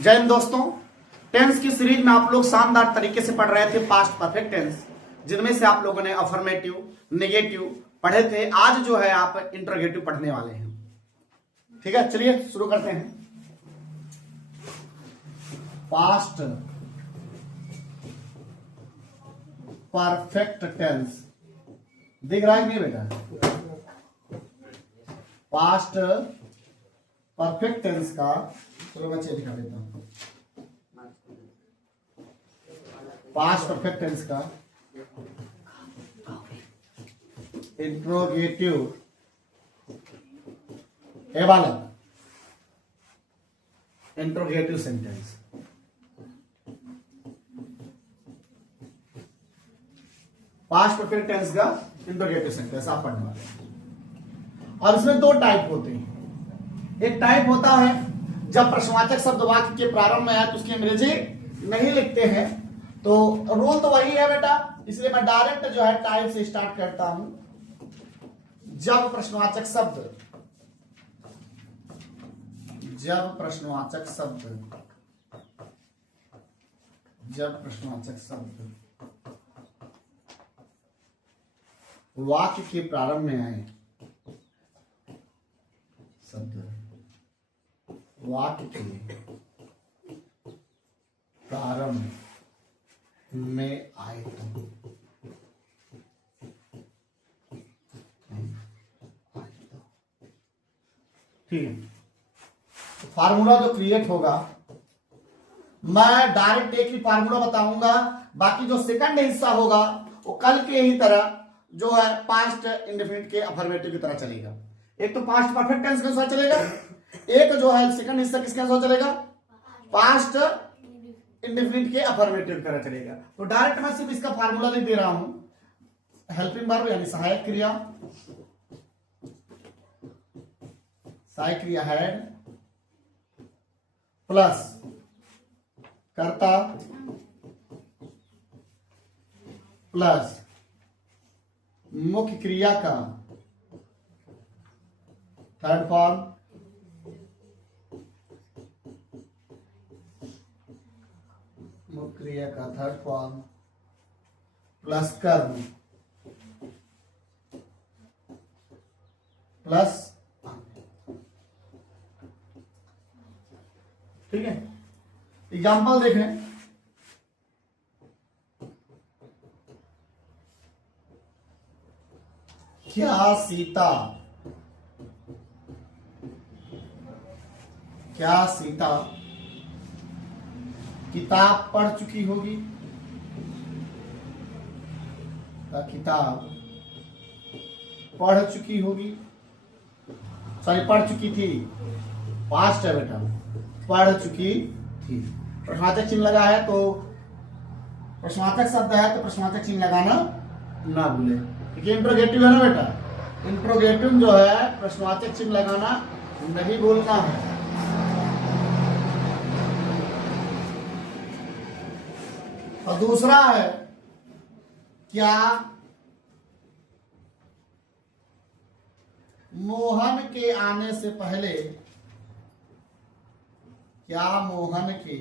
जय हिंद दोस्तों। टेंस की सीरीज में आप लोग शानदार तरीके से पढ़ रहे थे पास्ट परफेक्ट टेंस, जिनमें से आप लोगों ने अफर्मेटिव, नेगेटिव पढ़े थे। आज जो है आप इंटरोगेटिव पढ़ने वाले हैं। ठीक है, चलिए शुरू करते हैं। पास्ट परफेक्ट टेंस दिख रहा है कि नहीं बेटा? पास्ट परफेक्ट टेंस का चलो मैं चेक दिखा देता हूं। पास्ट परफेक्ट टेंस का इंट्रोगेटिव ए वाला interrogative sentence. Past perfect tense का इंट्रोगेटिव सेंटेंस आप पढ़ने वाले हैं। और इसमें दो टाइप होते हैं। एक टाइप होता है जब प्रश्नवाचक शब्द वाक्य के प्रारंभ में आए तो उसकी अंग्रेजी नहीं लिखते हैं, तो रूल तो वही है बेटा, इसलिए मैं डायरेक्ट जो है टाइप से स्टार्ट करता हूं। जब प्रश्नवाचक शब्द वाक्य के प्रारंभ में आए, वाक्य के प्रारंभ में आए तो ठीक है। फार्मूला जो क्रिएट होगा, मैं डायरेक्ट एक ही फार्मूला बताऊंगा, बाकी जो सेकंड हिस्सा होगा वो कल के ही तरह जो है पास्ट इंडेफिनिट के अफर्मेटिव की तरह चलेगा। एक तो पास्ट परफेक्ट टेंस के अनुसार चलेगा, एक जो है सेकंड हिस्सा किसके अनुसार चलेगा? पास्ट इंडेफिनिट के अफर्मेटिव की तरह चलेगा। तो डायरेक्ट मैं सिर्फ इसका फार्मूला लिख दे रहा हूं। हेल्पिंग वर्ब यानी सहायक क्रिया, सहायक क्रिया हैड प्लस कर्ता प्लस मुख्य क्रिया का थर्ड फॉर्म क्रिया का थर्ड फॉर्म प्लस कर्म प्लस। ठीक है, एग्जाम्पल देखें। क्या सीता किताब पढ़ चुकी होगी? किताब पढ़ चुकी होगी, सॉरी पढ़ चुकी थी, पास्ट है बेटा, पढ़ चुकी थी। प्रश्नवाचक चिन्ह लगा है तो प्रश्नवाचक शब्द है तो प्रश्नवाचक चिन्ह लगाना ना भूले। देखिए इंट्रोगेटिव है ना बेटा, इंट्रोगेटिव जो है प्रश्नवाचक चिन्ह लगाना नहीं भूलना है। और दूसरा है क्या मोहन के आने से पहले, क्या मोहन के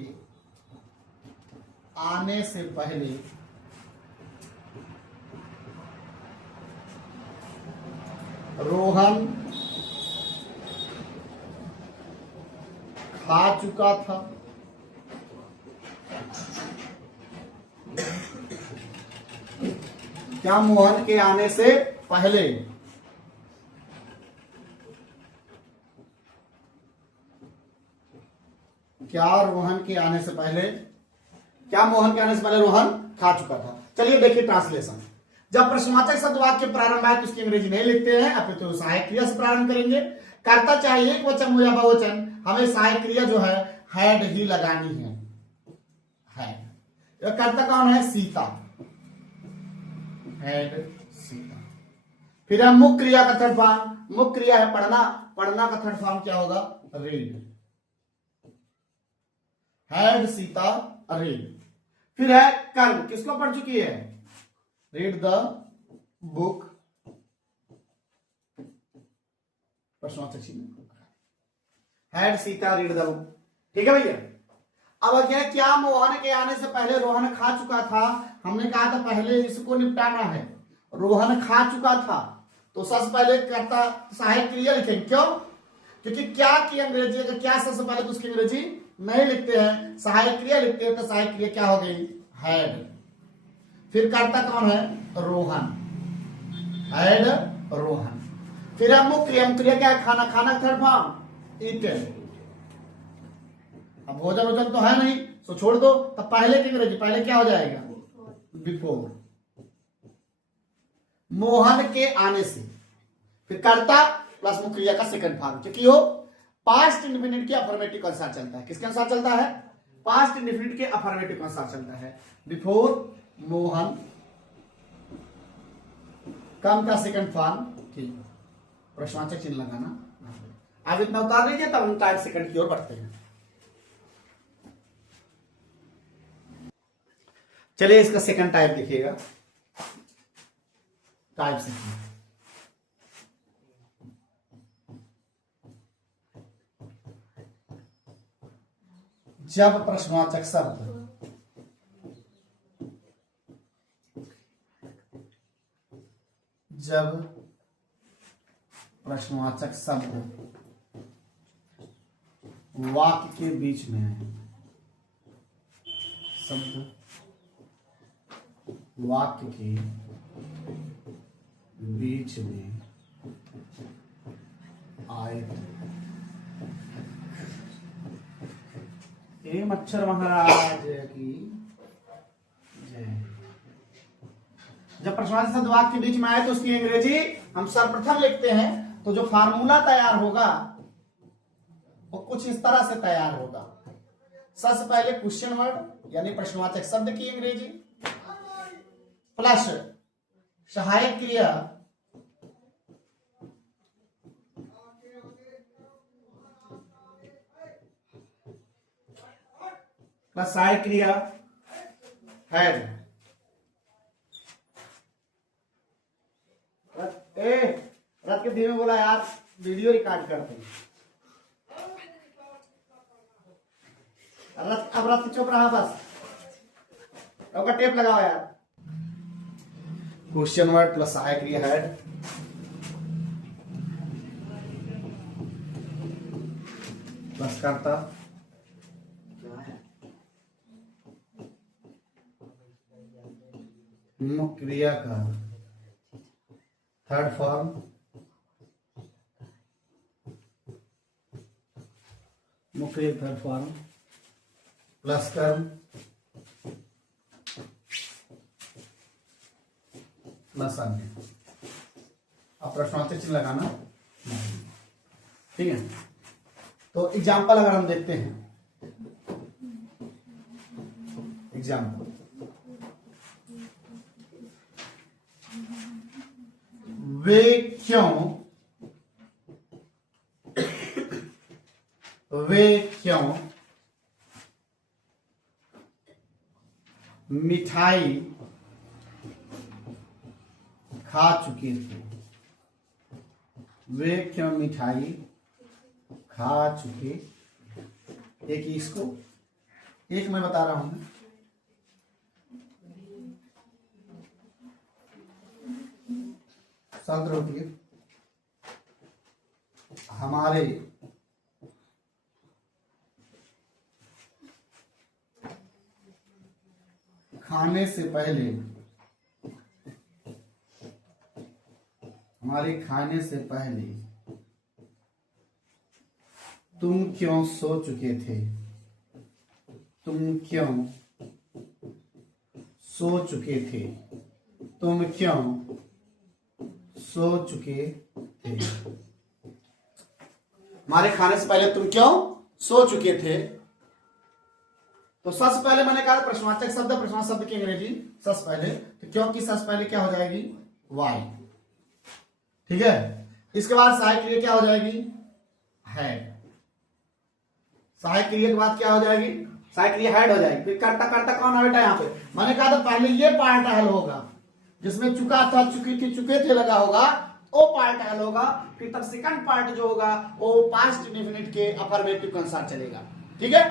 आने से पहले रोहन खा चुका था? क्या मोहन के आने से पहले रोहन के आने से पहले रोहन खा चुका था? चलिए देखिए ट्रांसलेशन। जब प्रश्नवाचक शब्द वाक्य के प्रारंभ आए तो उसकी अंग्रेजी नहीं लिखते हैं, अब तो सहायक क्रिया से प्रारंभ करेंगे। कर्ता चाहे एक वचन हो या बहुवचन, हमें सहायक क्रिया जो है हैड ही लगानी है। हैड, कर्ता कौन है? सीता, हैड सीता। फिर है मुख्य क्रिया का थर्ड फॉर्म, मुख्य क्रिया है पढ़ना, पढ़ना का थर्ड फॉर्म क्या होगा? Read, had Sita read. फिर है कर्म, किसको पढ़ चुकी है? रीड द बुक, प्रश्नवाचक चिन्ह, had Sita read the book. ठीक है भैया। अब यह क्या मोहन के आने से पहले रोहन खा चुका था, हमने कहा था पहले इसको निपटाना है। रोहन खा चुका था तो सबसे पहले कर्ता सहायक क्रिया लिखेंगे। क्यों? क्योंकि क्या की अंग्रेजी, अगर क्या सबसे पहले तो उसकी अंग्रेजी नहीं लिखते हैं, सहायक क्रिया लिखते हैं, तो सहायक क्रिया क्या हो गई? हैड। फिर कर्ता कौन है? रोहन। हैड रोहन। फिर हम मुख्य क्रिया, क्रिया क्या है? खाना। खाना थर्ड फॉर्म ईटन। अब भोजन वोजन तो है नहीं तो छोड़ दो, तब पहले की अंग्रेजी पहले क्या हो जाएगा? बिफोर। मोहन के आने से, फिर कर्ता प्लस मुख्य क्रिया का सेकंड फॉर्म, क्योंकि वो पास्ट इंडेफिनिट के अफर्मेटिव के अनुसार चलता है। किसके अनुसार चलता है? पास्ट इंडेफिनिट के अफर्मेटिव के अनुसार चलता है। बिफोर मोहन कम का सेकंड फॉर्म। ठीक, प्रश्नवाचक चिन्ह लगाना। आप इतना उतार लीजिए, तब हम टाइप सेकंड की ओर बढ़ते हैं। चलिए इसका सेकंड टाइप देखिएगा। टाइप सेकंड, जब प्रश्नवाचक शब्द वाक्य के बीच में है। शब्द वाक्य के बीच में आए। ए मच्छर महाराज की जय। जब प्रश्नवाचक शब्द वाक्य के बीच में आए तो उसकी अंग्रेजी हम सर्वप्रथम लिखते हैं, तो जो फार्मूला तैयार होगा वो कुछ इस तरह से तैयार होगा। सबसे पहले क्वेश्चन वर्ड यानी प्रश्नवाचक शब्द की अंग्रेजी प्लस सहायक क्रिया प्लस सहायक क्रिया हैड। रथ के धीमे बोला यार, वीडियो रिकॉर्ड करते हैं। अब रथ चुप रहा बस, का टेप लगाओ यार। क्वेश्चन वर्ड प्लस सहायक क्रिया हैड प्लस कर्ता मुख्य क्रिया का थर्ड फॉर्म मुख्य थर्ड फॉर्म प्लस कर्म प्लस अन्य। अब प्रश्नवाचक चिन्ह लगाना। ठीक है, तो एग्जाम्पल अगर हम देखते हैं, एग्जाम्पल वे क्यों मिठाई खा चुके थे। वे क्यों मिठाई खा चुके। एक इसको, एक मैं बता रहा हूं। शांत रहिए। हमारे खाने से पहले, हमारे खाने से पहले तुम क्यों सो चुके थे। तुम क्यों सो चुके थे। तुम क्यों सो चुके थे। हमारे खाने से पहले तुम क्यों सो चुके थे। तो सबसे पहले मैंने कहा प्रश्नवाचक शब्द, प्रश्नवाचक शब्द की अंग्रेजी सबसे पहले, तो क्योंकि सबसे पहले क्या हो जाएगी? वाई। ठीक है, इसके बाद सहायक क्रिया क्या हो जाएगी? हैड। सहायक क्रिया के बाद क्या हो जाएगी? सहायक क्रिया हैड हो जाएगी। फिर कर्ता कौन है बेटा? यहाँ पे मैंने कहा था पहले ये पार्ट हल होगा, जिसमें चुका था, चुकी थी, चुके थे लगा होगा, वो पार्ट हल होगा। फिर तब सेकंड पार्ट जो होगा वो पास्ट इंडेफिनिट के अफर्मेटिव के अनुसार चलेगा। ठीक है,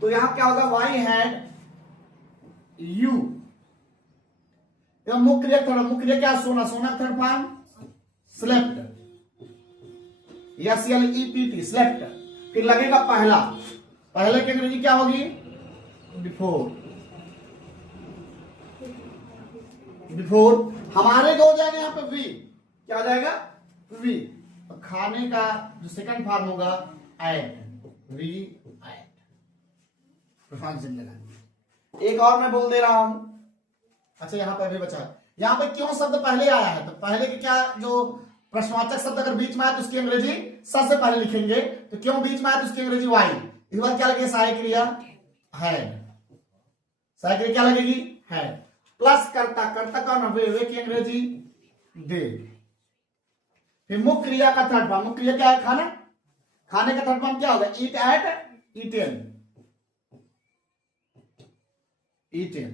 तो यहां क्या होगा, वाई हैड यू। मुख्य क्रिया थर्ड, मुख्य क्रिया क्या, सोना, सोना का third form slept, SLEPT slept. फिर लगेगा पहला, पहले की अंग्रेजी क्या होगी, बिफोर। बिफोर हमारे को हो जाएगा यहाँ पे वी, क्या हो जाएगा, वी। तो खाने का जो सेकंड फॉर्म होगा एट, वी एट। एक और मैं बोल दे रहा हूं, अच्छा यहां पर भी बचा, यहां पे क्यों शब्द पहले आया है, तो पहले के क्या, जो प्रश्नवाचक शब्द अगर बीच में आए तो उसकी अंग्रेजी सबसे पहले लिखेंगे, तो क्यों बीच में आए तो उसकी अंग्रेजी वाई। इस बार क्या लगेगी, सहायक क्रिया हैड, सहायक क्रिया क्या लगेगी, हैड, प्लस कर्ता, कर्ता का नाम वे की अंग्रेजी डिड। फिर मुख्य क्रिया का थर्ड फॉर्म, मुख्य क्रिया क्या है, खाना, खाने का थर्ड फॉर्म क्या होगा, ईट एट, ईटेन, ईटेन।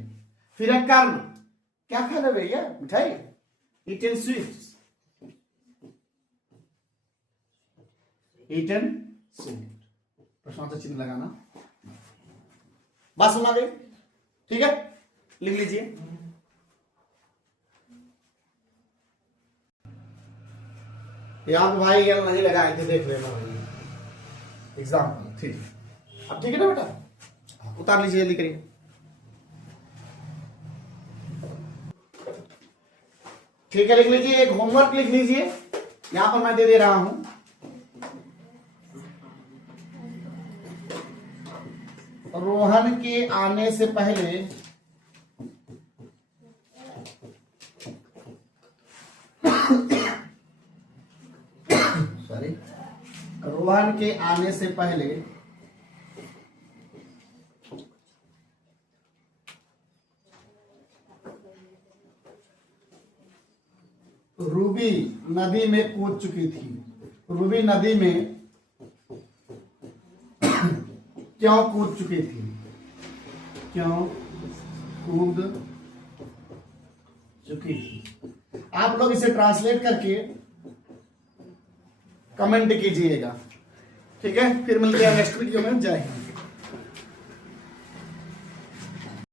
फिर है कर्म, क्या खाना भैया, मिठाई, ईटेन स्वीट्स, ईटेन स्वीट, प्रश्नवाचक चिन्ह लगाना। बात सुना गई, ठीक है, लिख लीजिए। यहां पे भाई ये नहीं लगाए थे, देख लेना भाई एग्जाम्पल, ठीक है। अब ठीक है ना बेटा, उतार लीजिए, जल्दी करिए। ठीक है, लिख लीजिए, एक होमवर्क लिख लीजिए, यहां पर मैं दे रहा हूं। रोहन के आने से पहले सॉरी, रोहन के आने से पहले रूबी नदी में कूद चुकी थी। रूबी नदी में क्यों कूद चुकी थी, क्यों कूद चुकी थी। आप लोग इसे ट्रांसलेट करके कमेंट कीजिएगा, ठीक है। फिर मिलते हैं नेक्स्ट वीडियो में, जय हिंद।